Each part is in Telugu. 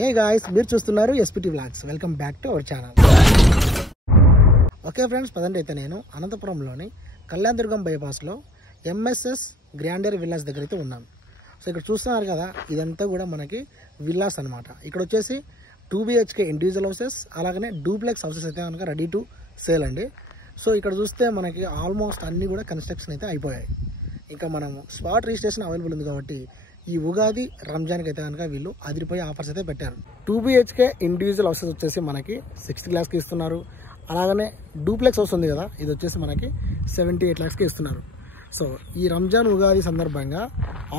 హే గాయ్స్, మీరు చూస్తున్నారు SPT vlogs. Welcome back to our channel. Okay friends, పదండి అయితే నేను అనంతపురంలోని కళ్యాణదుర్గం బైపాస్లో ఎంఎస్ఎస్ గ్రాండర్ విల్లాస్ దగ్గర అయితే ఉన్నాను. సో ఇక్కడ చూస్తున్నారు కదా, ఇదంతా కూడా మనకి విల్లాస్ అనమాట. ఇక్కడ వచ్చేసి 2 BHK ఇండివిజువల్ హౌసెస్, అలాగనే డూప్లెక్స్ హౌసెస్ అయితే కనుక రెడీ టు సేల్ అండి. సో ఇక్కడ చూస్తే మనకి ఆల్మోస్ట్ అన్నీ కూడా కన్స్ట్రక్షన్ అయితే అయిపోయాయి. ఇంకా మనం స్పాట్ రిజిస్ట్రేషన్ అవైలబుల్ ఉంది కాబట్టి ఈ ఉగాది రంజాన్కి అయితే కనుక వీళ్ళు అదిరిపోయే ఆఫర్స్ అయితే పెట్టారు. 2 BHK ఇండివిజువల్ హౌసెస్ వచ్చేసి మనకి 60 lakhsకి ఇస్తున్నారు. అలాగనే డూప్లెక్స్ హౌస్ ఉంది కదా, ఇది వచ్చేసి మనకి 78 lakhsకి ఇస్తున్నారు. సో ఈ రంజాన్ ఉగాది సందర్భంగా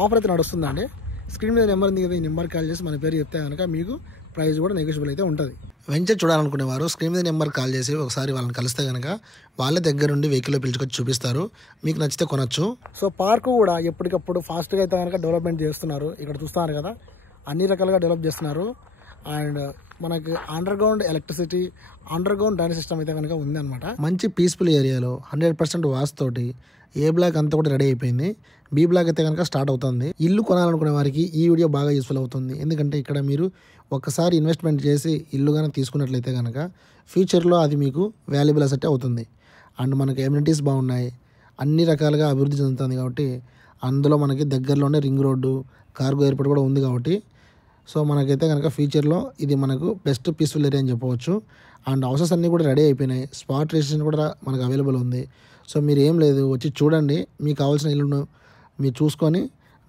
ఆఫర్ అయితే నడుస్తుందండి. స్క్రీన్ మీద నెంబర్ ఉంది కదా, ఈ నెంబర్ కాల్ చేసి మన పేరు చెప్తే కనుక మీకు ప్రైస్ కూడా నెగోషియబుల్ అయితే ఉంటుంది. వెంచర్ చూడాలనుకునేవారు స్క్రీన్ మీద నెంబర్ కాల్ చేసి ఒకసారి వాళ్ళని కలిస్తే కనుక వాళ్ళ దగ్గర నుండి వెహికల్లో పిలుచుకొచ్చి చూపిస్తారు. మీకు నచ్చితే కొనొచ్చు. సో పార్క్ కూడా ఎప్పటికప్పుడు ఫాస్ట్గా అయితే కనుక డెవలప్మెంట్ చేస్తున్నారు. ఇక్కడ చూస్తున్నారు కదా, అన్ని రకాలుగా డెవలప్ చేస్తున్నారు. అండ్ మనకి under ground electricity, under ground drainage system అయితే కనుక ఉంది అనమాట. మంచి పీస్ఫుల్ ఏరియాలో 100% వాస్తు తోటి ఏ బ్లాక్ అంతా కూడా రెడీ అయిపోయింది. బి బ్లాక్ అయితే కనుక స్టార్ట్ అవుతుంది. ఇల్లు కొనాలనుకునే వారికి ఈ వీడియో బాగా యూస్ఫుల్ అవుతుంది. ఎందుకంటే ఇక్కడ మీరు ఒక్కసారి ఇన్వెస్ట్మెంట్ చేసి ఇల్లు కానీ తీసుకున్నట్లయితే కనుక ఫ్యూచర్లో అది మీకు వాల్యుబుల్ అసెట్ అవుతుంది. అండ్ మనకి ఎమ్యూనిటీస్ బాగున్నాయి, అన్ని రకాలుగా అభివృద్ధి చెందుతుంది కాబట్టి అందులో మనకి దగ్గరలోనే రింగ్ రోడ్డు, కార్గో ఎయిర్పోర్ట్ కూడా ఉంది కాబట్టి సో మనకైతే కనుక ఫ్యూచర్లో ఇది మనకు బెస్ట్ పీస్ఫుల్ ఏరియా అని చెప్పవచ్చు. అండ్ హౌసెస్ అన్నీ కూడా రెడీ అయిపోయినాయి. స్పాట్ రిజిస్ట్రేషన్ కూడా మనకు అవైలబుల్ ఉంది. సో మీరు ఏం లేదు, వచ్చి చూడండి, మీకు కావాల్సిన ఇల్లును మీరు చూసుకొని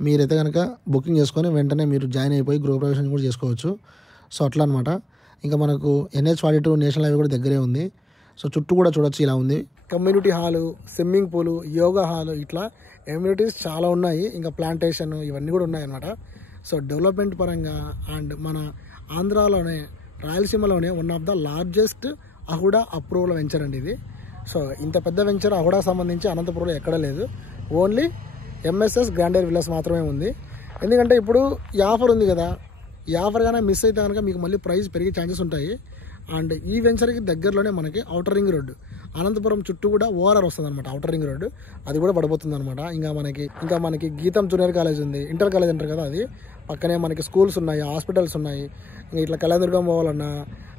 మీరైతే కనుక బుకింగ్ చేసుకొని వెంటనే మీరు జాయిన్ అయిపోయి గృహప్రవేశం కూడా చేసుకోవచ్చు. సో అట్లా అనమాట. ఇంకా మనకు NH42 నేషనల్ హైవే కూడా దగ్గరే ఉంది. సో చుట్టూ కూడా చూడొచ్చు, ఇలా ఉంది. Community hall, swimming pool, yoga hall, ఇట్లా ఎమ్యూనిటీస్ చాలా ఉన్నాయి. ఇంకా ప్లాంటేషన్ ఇవన్నీ కూడా ఉన్నాయి అన్నమాట. సో డెవలప్మెంట్ పరంగా అండ్ మన ఆంధ్రాలోనే రాయలసీమలోనే one of the largest AHUDA approval venture అండి ఇది. సో ఇంత పెద్ద వెంచర్ అహుడాకు సంబంధించి అనంతపురంలో ఎక్కడ లేదు. ఓన్లీ ఎంఎస్ఎస్ గ్రాండర్ విల్లాస్ మాత్రమే ఉంది. ఎందుకంటే ఇప్పుడు ఈ ఆఫర్ ఉంది కదా, ఈ ఆఫర్ కానీ మిస్ అయితే కనుక మీకు మళ్ళీ ప్రైస్ పెరిగే ఛాన్సెస్ ఉంటాయి. అండ్ ఈ వెంచర్కి దగ్గరలోనే మనకి ఔటర్ రింగ్ రోడ్డు, అనంతపురం చుట్టూ కూడా ORR వస్తుంది అనమాట. ఔటర్ రింగ్ రోడ్డు అది కూడా పడిపోతుంది అనమాట. ఇంకా మనకి గీతం జూనియర్ కాలేజ్ ఉంది, ఇంటర్ కాలేజ్ అంటారు కదా, అది పక్కనే మనకి స్కూల్స్ ఉన్నాయి, హాస్పిటల్స్ ఉన్నాయి. ఇంకా ఇట్లా కళ్యాణదుర్గం పోవాలన్నా,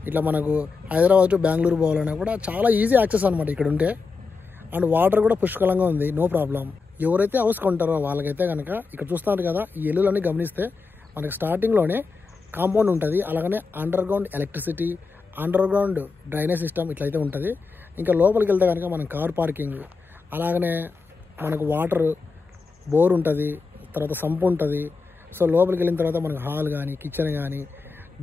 ఇట్లా మనకు హైదరాబాద్ టు బెంగళూరు పోవాలన్నా కూడా చాలా ఈజీ యాక్సెస్ అనమాట ఇక్కడ ఉంటే. అండ్ వాటర్ కూడా పుష్కలంగా ఉంది, నో ప్రాబ్లం. ఎవరైతే హౌస్ కొంటారో వాళ్ళకైతే కనుక ఇక్కడ చూస్తున్నారు కదా, ఈ ఇల్లులన్నీ గమనిస్తే మనకి స్టార్టింగ్లోనే కాంపౌండ్ ఉంటుంది. అలాగనే under ground electricity, under ground drainage system ఇట్లయితే ఉంటుంది. ఇంకా లోపలికి వెళ్తే కనుక మనం కార్ పార్కింగ్, అలాగనే మనకు వాటర్ బోర్ ఉంటుంది, తర్వాత సంపు ఉంటుంది. సో లోపలికి వెళ్ళిన తర్వాత మనకు హాల్ కానీ, కిచెన్ కానీ,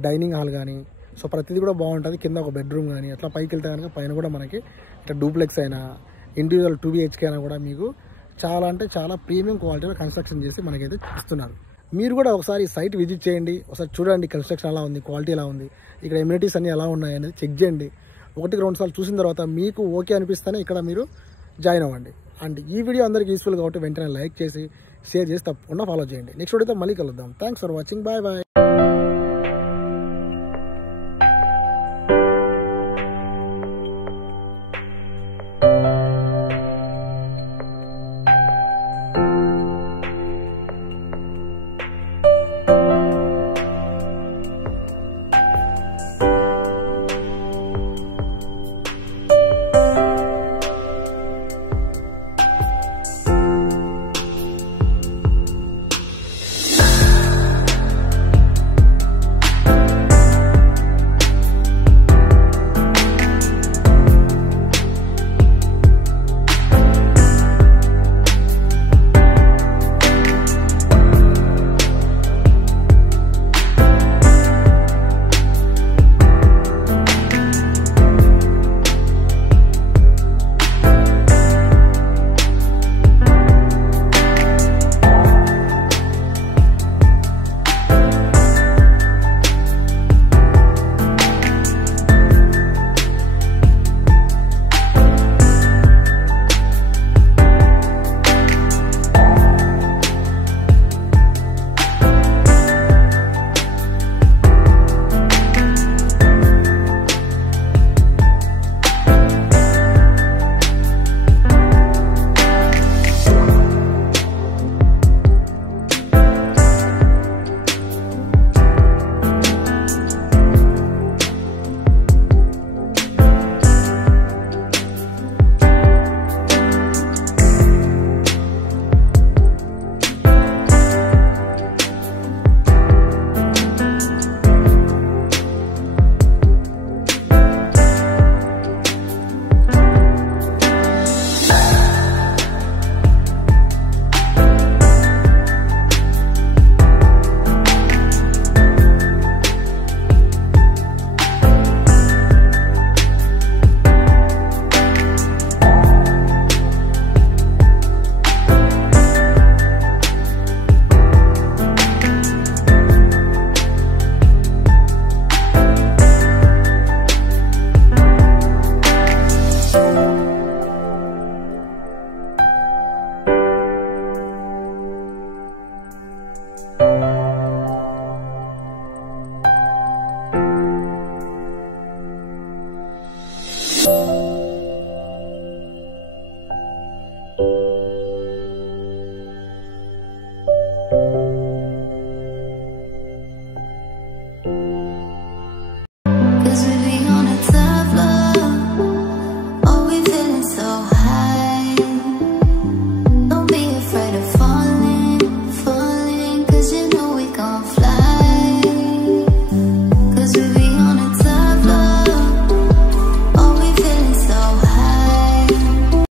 డైనింగ్ హాల్ కానీ, సో ప్రతిదీ కూడా బాగుంటుంది. కింద ఒక బెడ్రూమ్ కానీ, అట్లా పైకి వెళ్తే కనుక పైన కూడా మనకి ఇట్లా డూప్లెక్స్ అయినా, ఇండివిజువల్ 2 BHK అయినా కూడా మీకు చాలా అంటే చాలా ప్రీమియం క్వాలిటీలో కన్స్ట్రక్షన్ చేసి మనకైతే ఇస్తున్నారు. మీరు కూడా ఒకసారి సైట్ విజిట్ చేయండి, ఒకసారి చూడండి కన్స్ట్రక్షన్ ఎలా ఉంది, క్వాలిటీ ఎలా ఉంది, ఇక్కడ ఎమ్యూనిటీస్ అన్నీ ఎలా ఉన్నాయి అనేది చెక్ చేయండి. 1-2 సార్లు చూసిన తర్వాత మీకు ఓకే అనిపిస్తేనే ఇక్కడ మీరు జాయిన్ అవ్వండి. అండ్ ఈ వీడియో అందరికీ యూస్ఫుల్ కాబట్టి వెంటనే లైక్ చేసి, షేర్ చేసి తప్పకుండా ఫాలో చేయండి. నెక్స్ట్ వీడియోతో మళ్ళీ కలుద్దాం. Thanks for watching. Bye bye.